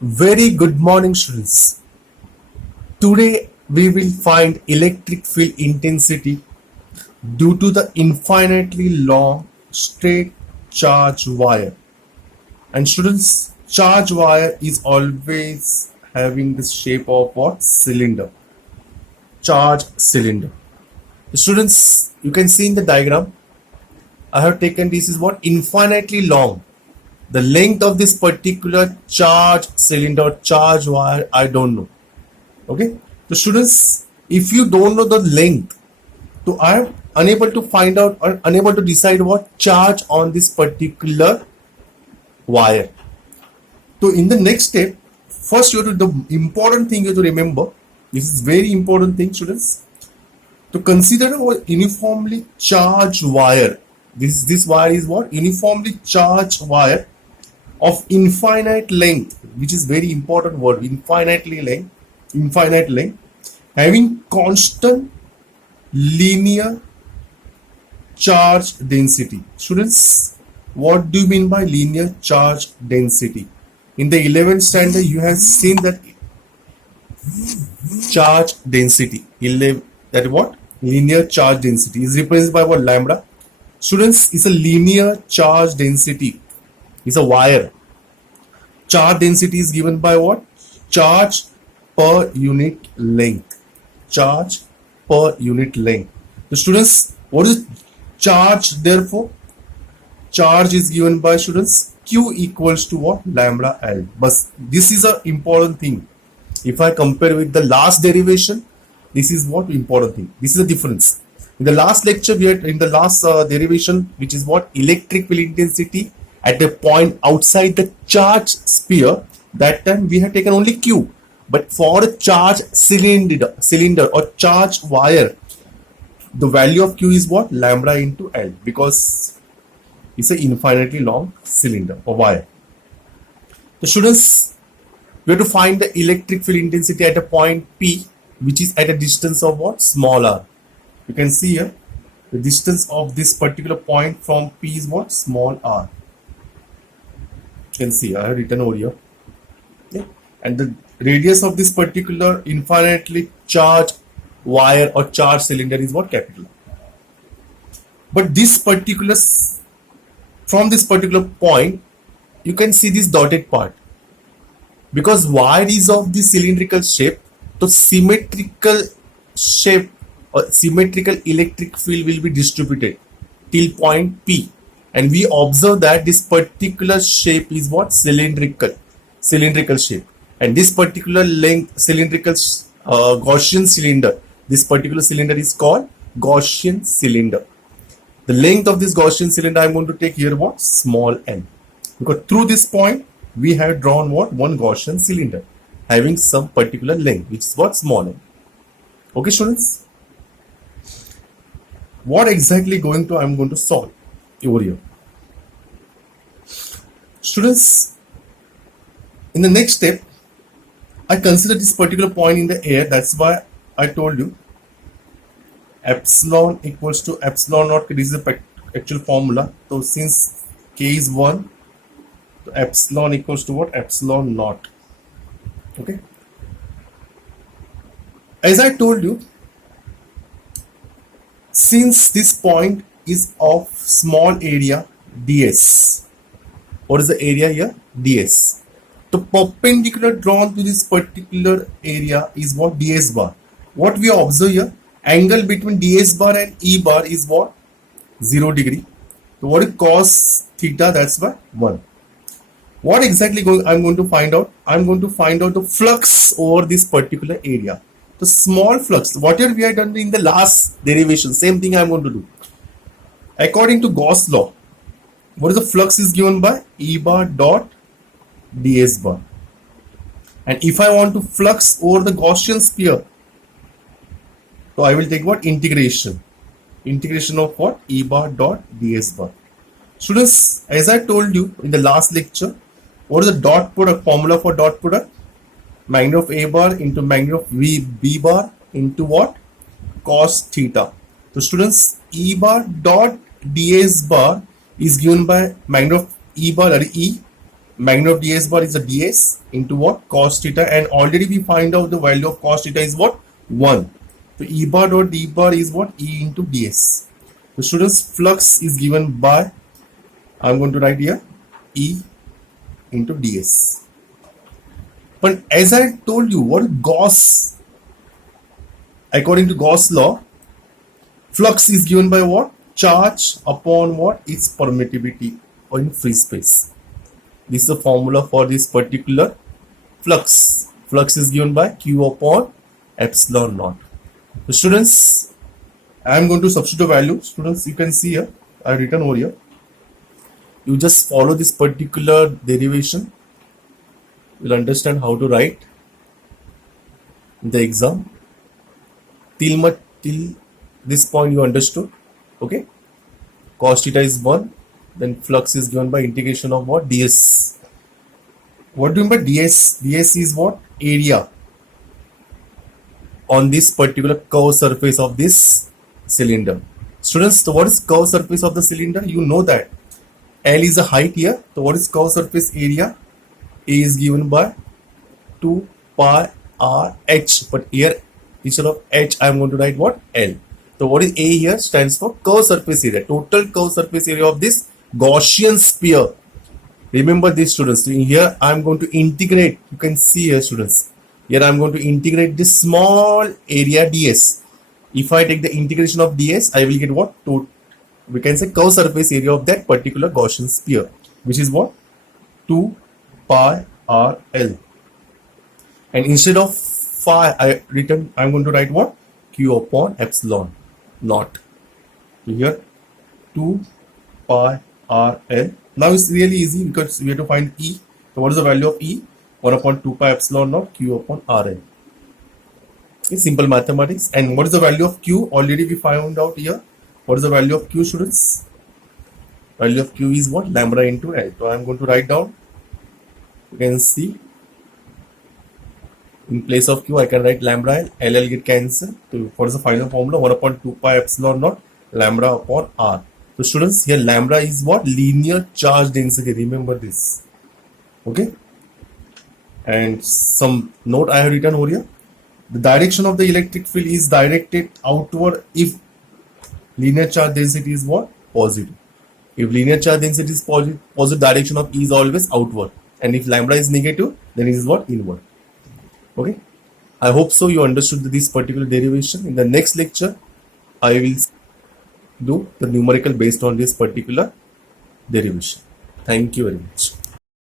Very good morning, students. Today we will find electric field intensity due to the infinitely long straight charge wire. And students, charge wire is always having the shape of what? Cylinder. Charge cylinder. Students, you can see in the diagram, I have taken this is what? Infinitely long. The length of this particular charge cylinder, charge wire, I don't know. Okay, so students, if you don't know the length, so I am unable to find out or unable to decide what charge on this particular wire. So in the next step, first you have to, the important thing you have to remember, this is very important thing, students, to consider a uniformly charged wire. This wire is what? Uniformly charged wire of infinite length, which is very important word, infinite length, having constant linear charge density. Students, what do you mean by linear charge density? In the 11th standard, you have seen that charge density. 11, that what? Linear charge density is represented by what? Lambda. Students, is a linear charge density. Is a wire. Charge density is given by what? Charge per unit length. Charge per unit length. The students, what is charge therefore? Charge is given by students Q equals to what? Lambda L. But this is an important thing. If I compare with the last derivation, this is what important thing. This is the difference. In the last lecture, we had in the last derivation, which is what? Electric field intensity at a point outside the charge sphere. That time we have taken only Q. But for a charge cylinder or charge wire, the value of Q is what? Lambda into L, because it's an infinitely long cylinder or wire. The students, we have to find the electric field intensity at a point P, which is at a distance of what? Small r. You can see here the distance of this particular point from P is what? Small r. You can see I have written over here. Yeah. And the radius of this particular infinitely charged wire or charged cylinder is what? Capital. But this particular, from this particular point, you can see this dotted part. Because wire is of the cylindrical shape, so symmetrical shape or symmetrical electric field will be distributed till point P. And we observe that this particular shape is what? Cylindrical shape. And this particular length, cylindrical Gaussian cylinder, this particular cylinder is called Gaussian cylinder. The length of this Gaussian cylinder, I'm going to take here what? Small n. Because through this point, we have drawn what? One Gaussian cylinder having some particular length, which is what? Small n. Okay, students? What exactly I'm going to solve over here? Students, in the next step, I consider this particular point in the air. That's why I told you epsilon equals to epsilon naught. This is the actual formula. So since k is 1, so epsilon equals to what? Epsilon naught. Okay. As I told you, since this point is of small area ds, what is the area here? ds. The perpendicular drawn to this particular area is what? ds bar. What we observe here, angle between ds bar and e bar is what? 0 degree. So what is cos theta? That's why 1. What exactly I'm going to find out? I'm going to find out the flux over this particular area. The small flux, whatever we had done in the last derivation, same thing I'm going to do. According to Gauss law, what is the flux is given by E bar dot ds bar. And if I want to flux over the Gaussian sphere, so I will take what? Integration. Integration of what? E bar dot ds bar. Students, as I told you in the last lecture, what is the dot product? Formula for dot product? Magnitude of A bar into magnitude of B bar into what? Cos theta. So students, E bar dot ds bar is given by magnitude of E bar, that is E, magnitude of ds bar is a ds into what? Cos theta, and already we find out the value of cos theta is what? 1. So E bar dot D bar is what? E into ds. The students, flux is given by, I'm going to write here, E into ds. But as I told you, what Gauss, according to Gauss law, flux is given by what? Charge upon what? Its permittivity or in free space. This is the formula for this particular flux. Flux is given by Q upon epsilon naught. So students, I am going to substitute a value. Students, you can see here, I have written over here. You just follow this particular derivation. You'll understand how to write in the exam. Till this point you understood. Okay. Cos theta is 1. Then flux is given by integration of what? ds. What do you mean by ds? ds is what? Area on this particular curved surface of this cylinder. Students, so what is curved surface of the cylinder? You know that L is a height here. So what is curved surface area? A is given by 2 pi r h. But here instead of h I am going to write what? L. So what is A here? Stands for curved surface area. Total curved surface area of this Gaussian sphere. Remember this, students. So here I am going to integrate. You can see here, students. Here I am going to integrate this small area ds. If I take the integration of ds, I will get what? We can say curved surface area of that particular Gaussian sphere, which is what? 2 pi r l. And instead of phi, I'm going to write what? Q upon epsilon naught. So here 2 pi r l. Now it's really easy because we have to find E. So what is the value of E? 1 upon 2 pi epsilon naught Q upon r l. It's simple mathematics. And what is the value of Q? Already we found out here. What is the value of Q, students? Value of Q is what? Lambda into L. So I'm going to write down. You can see in place of Q I can write lambda L. LL get cancelled. So what is the final formula? 1 upon 2 pi epsilon naught lambda upon R. So students, here lambda is what? Linear charge density. Remember this. Okay. And some note I have written over here. The direction of the electric field is directed outward if linear charge density is what? Positive. If linear charge density is positive, direction of E is always outward. And if lambda is negative, then it is what? Inward. Okay. I hope so you understood this particular derivation. In the next lecture, I will do the numerical based on this particular derivation. Thank you very much.